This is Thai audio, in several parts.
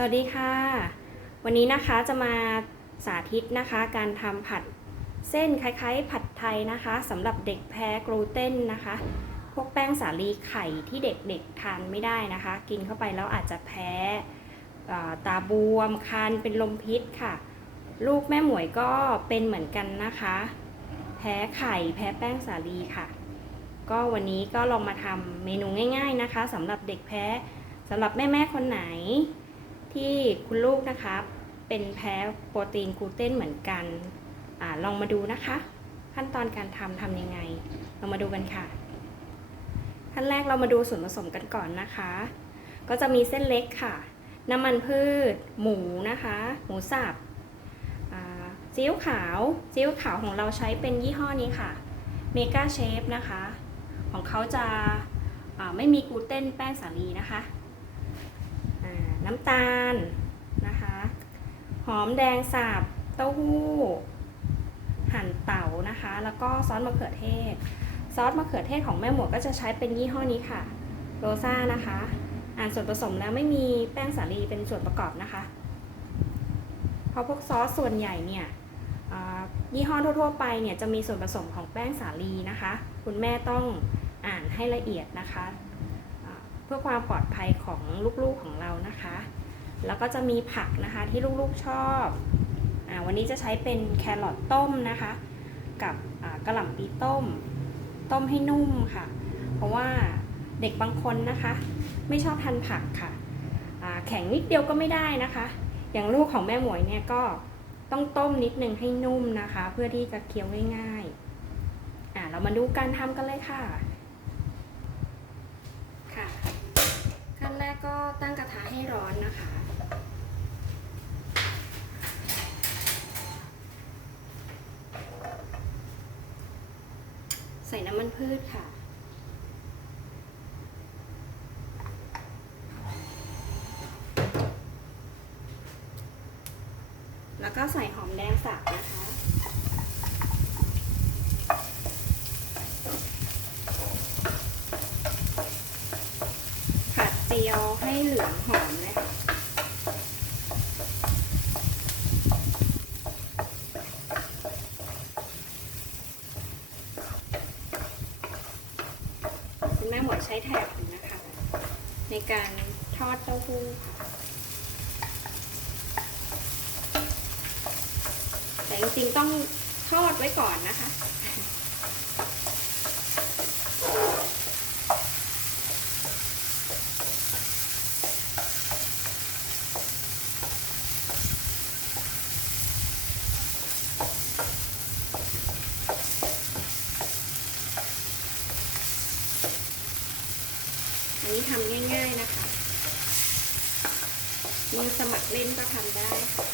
สวัสดีค่ะ วันนี้นะคะจะมาสาธิตนะคะ การทำผัดเส้นคล้ายๆ ผัดไทยนะคะสำหรับเด็กแพ้กลูเตนนะคะ พวกแป้งสาลีไข่ที่เด็กๆทานไม่ได้นะคะ กินเข้าไปแล้วอาจจะแพ้ตาบวมคันเป็นลมพิษค่ะ ลูกแม่หมวยก็เป็นเหมือนกันนะคะ แพ้ไข่แพ้แป้งสาลีค่ะ ก็วันนี้ก็ลองมาทำเมนูง่าย ๆนะคะสำหรับเด็กแพ้สำหรับแม่ๆคนไหน ที่คุณลูกนะคะเป็นแพ้โปรตีนกลูเตนเหมือนกันอลองมาดูนะคะ ขั้นตอนการทำทำยังไง เรามาดูกันค่ะ ขั้นแรกเรามาดูส่วนผสมกันก่อนนะคะ ก็จะมีเส้นเล็กค่ะ น้ำมันพืช หมูนะคะ หมูสับซีอิ๊วขาวซีอิ๊วขาวของเราใช้เป็นยี่ห้อนี้ค่ะเมกาเชฟนะคะ ของเขาจะาไม่มีกลูเตนแป้งสาลีนะคะ น้ำตาลนะคะ หอมแดงสับเต้าหู้ หั่นเต๋านะคะ แล้วก็ซอสมะเขือเทศ ซอสมะเขือเทศของแม่หมวดก็จะใช้เป็นยี่ห้อนี้ค่ะ โรซ่านะคะ อ่านส่วนผสมแล้วไม่มีแป้งสาลีเป็นส่วนประกอบนะคะ เพราะพวกซอสส่วนใหญ่เนี่ยยี่ห้อทั่วๆไปเนี่ยจะมีส่วนผสมของแป้งสาลีนะคะ คุณแม่ต้องอ่านให้ละเอียดนะคะ เพื่อความปลอดภัยของลูกๆของเรานะคะ แล้วก็จะมีผักนะคะที่ลูกๆชอบอาวันนี้จะใช้เป็นแครอทต้มนะคะ กับกระหล่ำปีต้ม ต้มให้นุ่มค่ะ เพราะว่าเด็กบางคนนะคะ ไม่ชอบทานผักค่ะแข็งนิดเดียวก็ไม่ได้นะคะ อย่างลูกของแม่หมวยเนี่ยก็ต้องต้มนิดนึงให้นุ่มนะคะ เพื่อที่จะเคี้ยวง่ายๆ อ่าเรามาดูการทำกันเลยค่ะ ค่ะ กก็ตั้งกระทะให้ร้อนนะคะ ใส่น้ำมันพืชค่ะ แล้วก็ใส่หอมแดงสับนะคะ ผัดเจียวให้เหลื องหอมเลยค่ะคุณแม่หมวยใช้แถบนะคะ ในการทอดเต้าหู้ค่ะแต่จริงๆต้องทอดไว้ก่อนนะคะ อันนี้ทำง่าย ๆนะคะ มือสมัครเล่นก็ทำได้ค่ะ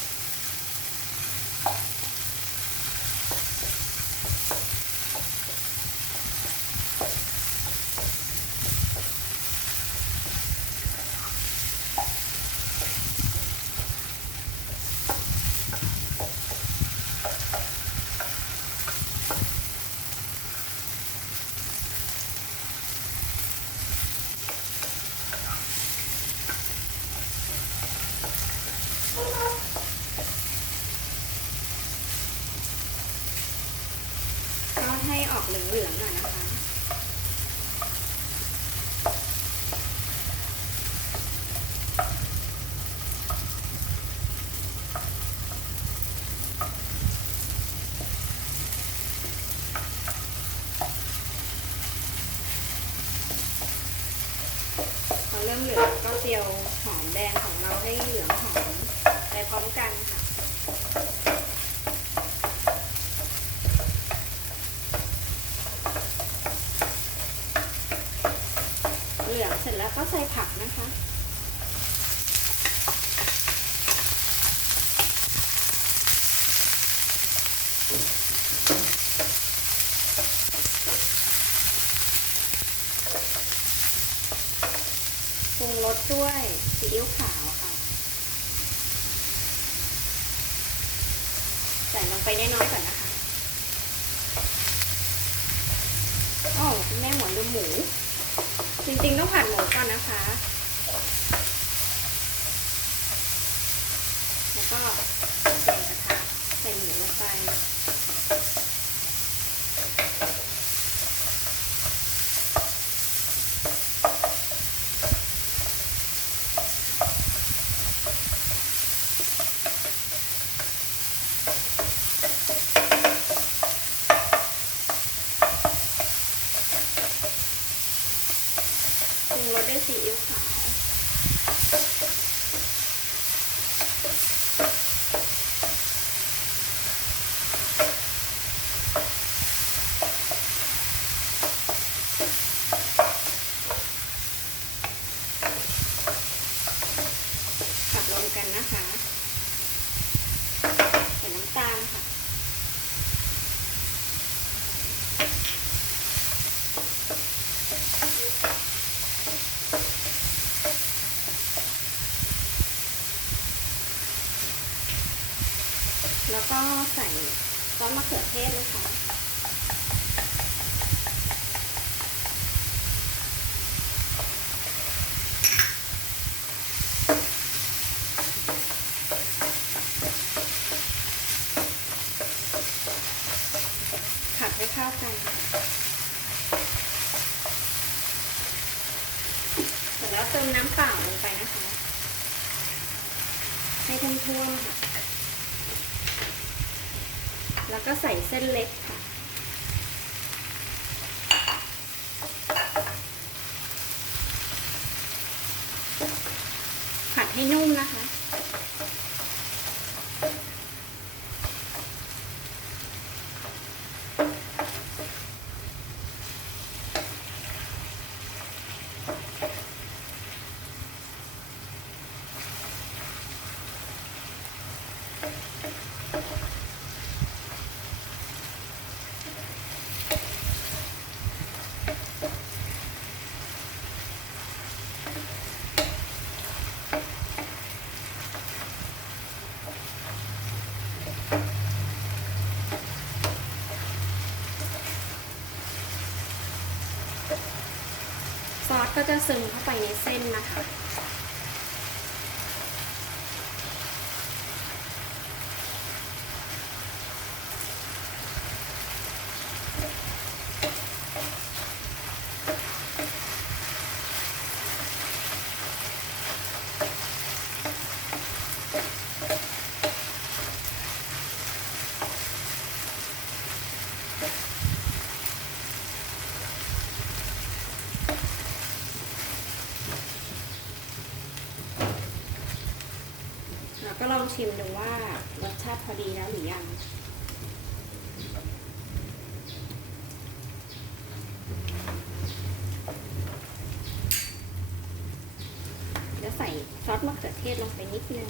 ทอดให้ออกเหลืองๆหน่อยนะคะ พอ เริ่มเหลืองก็เจียวหอมแดงของเราให้เหลืองหอมไปพร้อมกันค่ะเหลืองเสร็จแล้วก็ใส่ผักนะคะ สด้วยซีอิ๊วขาวค่ะ ใส่ลงไปได้น้อยๆก่อนนะคะอ๋อคุณแม่หมวนลืมหมู จริงๆต้องผัดหมูก่อนนะคะ แล้วก็ใส่กระทะใส่หมูลงไปรุงรสด้วยซีอิ๊วขาว ดรวมกันนะคะใส่น้ำตาลค่ะ แล้วก็ใส่ซอสมะเขือเทศนะคะ ผัดให้เข้ากันค่ะเสร็จแล้วเติมน้ำเปล่าลงไปนะคะ ให้ ท่วมๆค่ะแล้วก็ใส่เส้นเล็กค่ะ ผัดให้นุ่มนะคะ ซอส ก็จะซึมเข้าไปในเส้นนะคะ ก็ลองชิมดูว่ารสชาติพอดีแล้วหรือยัง เดี๋ยวใส่ซอสมะเขือเทศลงไปนิดนึง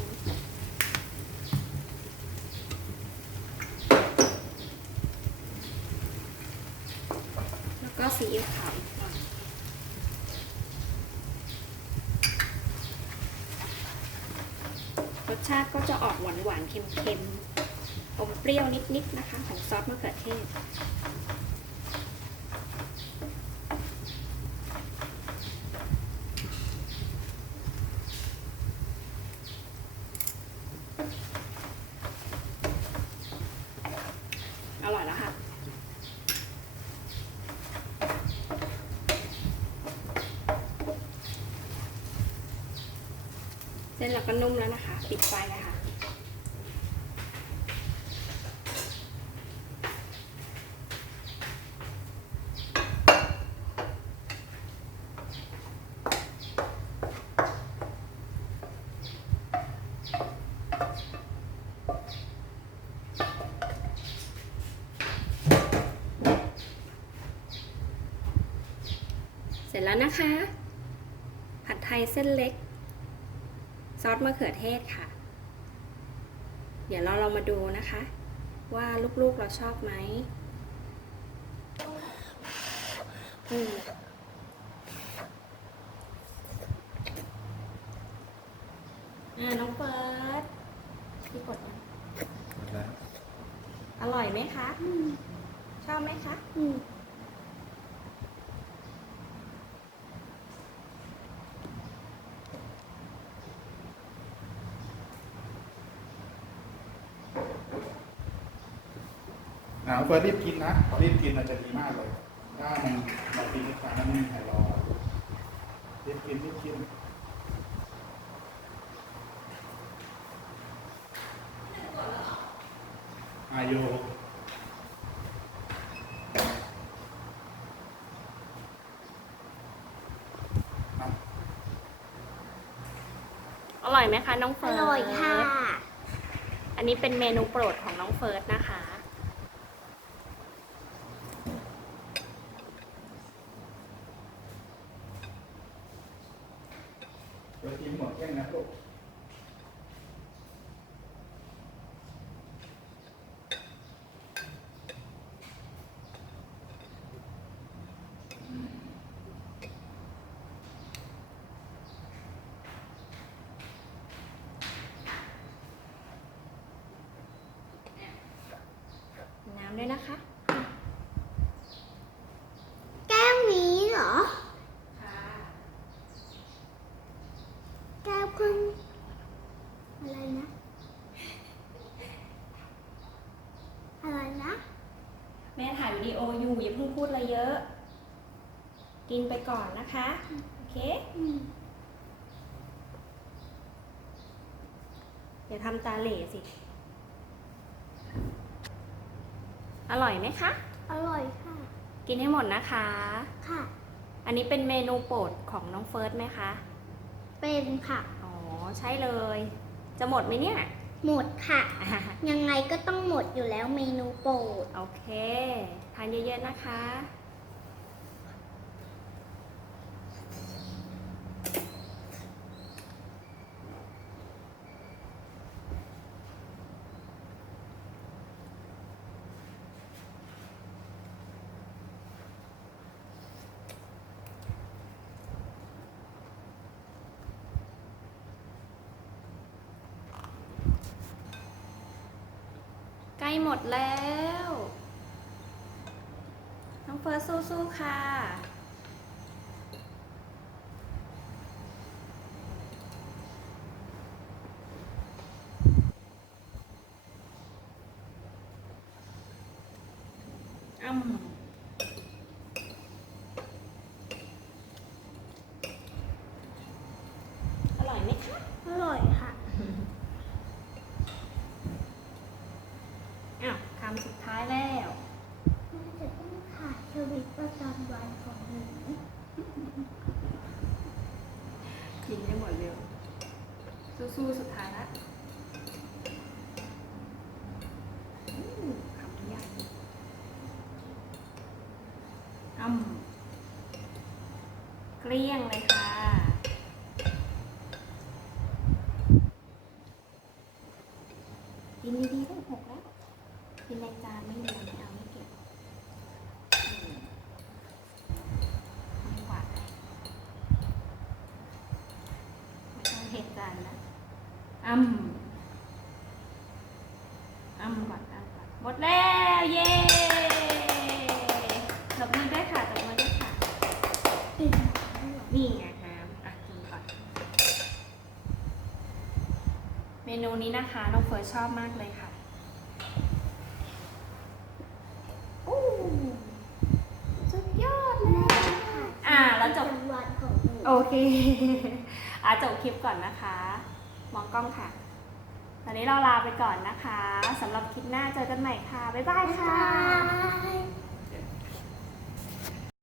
แล้วก็ซีอิ๊วขาวอีกหน่อย รส ชาติก็จะออกหวานหวานๆเค็มอมเปรี้ยวนิดๆนะคะของซอสมะเขือเทศ อร่อยแล้วค่ะเส้นเราก็นุ่มแล้วนะคะ ปิดไฟเลยค่ะเสร็จแล้วนะคะ ผัดไทยเส้นเล็ก ซอสมะเขือเทศค่ะ เดี๋ยวเราเรามาดูนะคะ ว่าลูกๆเราชอบไหมอืมอ่าน้องเฟิร์สพี่กดนะหมดแล้วอร่อยไหมคะ ชอบไหมคะ อ องเฟิร์สรีบกินนะพอรีบกินมันจะดีมากเลย ถ้ามันมันกินนิดครั้งแล้วไม่มีใครรอรีบกินรีบกินอายุอร่อยไหมคะน้องอเฟิร์สร่อยค่ะ อันนี้เป็นเมนูโปรดของน้องเฟิร์สนะคะ เดี๋ยวกิน หมดแค่นั้นลูกน้ำด้วยนะคะ แก้วนี้เหรอ ค่ะ แก้วเครื่องอะไรนะ อะไรนะ แม่ถ่ายวิ ดีโออยู่อย่าเพิ่งพูดอะไรเยอะ กินไปก่อนนะคะ โอเคอืมอย่าทำตาเหล่สิ อร่อยไหมคะ อร่อยค่ะ กินให้หมดนะคะ ค่ะ อันนี้เป็นเมนูโปรดของน้องเฟิร์สไหมคะ เป็นค่ะ อ๋อ ใช่เลย จะหมดไหมเนี่ย หมดค่ะ ยังไงก็ต้องหมดอยู่แล้วเมนูโปรด โอเค ทานเยอะๆนะคะ หมดแล้ว น้องเฟิร์สสู้ๆค่ะ อ้ำอร่อยไหมคะ อร่อยค่ะ อ้า วคำสุดท้ายแล้วแม่จะต้องถ่ายชีวิตประจำวันของหนูกินให้หมดเร็ว สู้ๆสุดท้ายละอืมคำที่ใหญ่อ้ำเกลี้ยงเลยค่ะกินดีๆต้องหกแล้ว กินในจานไม่มีไม่เอาไม่เก็บไม่หวานไม่ต้องเห็นจานนะอ้ำอ้ำก่อนอ้ำก่อนหมดแล้วเย้ตบมือด้วยค่ะตบมือด้วยค่ะ นี่ไงน้ำอะกินก่อน เมนูนี้นะคะน้องเฟิร์สชอบมากเลยค่ะอู้สุดยอดเลย อ่าแล้วจบ ประจำวันของหนู โอ เคอาจบคลิปก่อนนะคะ มองกล้องค่ะ ตอนนี้เราลาไปก่อนนะคะสำหรับคลิปหน้าเจอกันใหม่ค่ะ บ๊ายบายค่ะ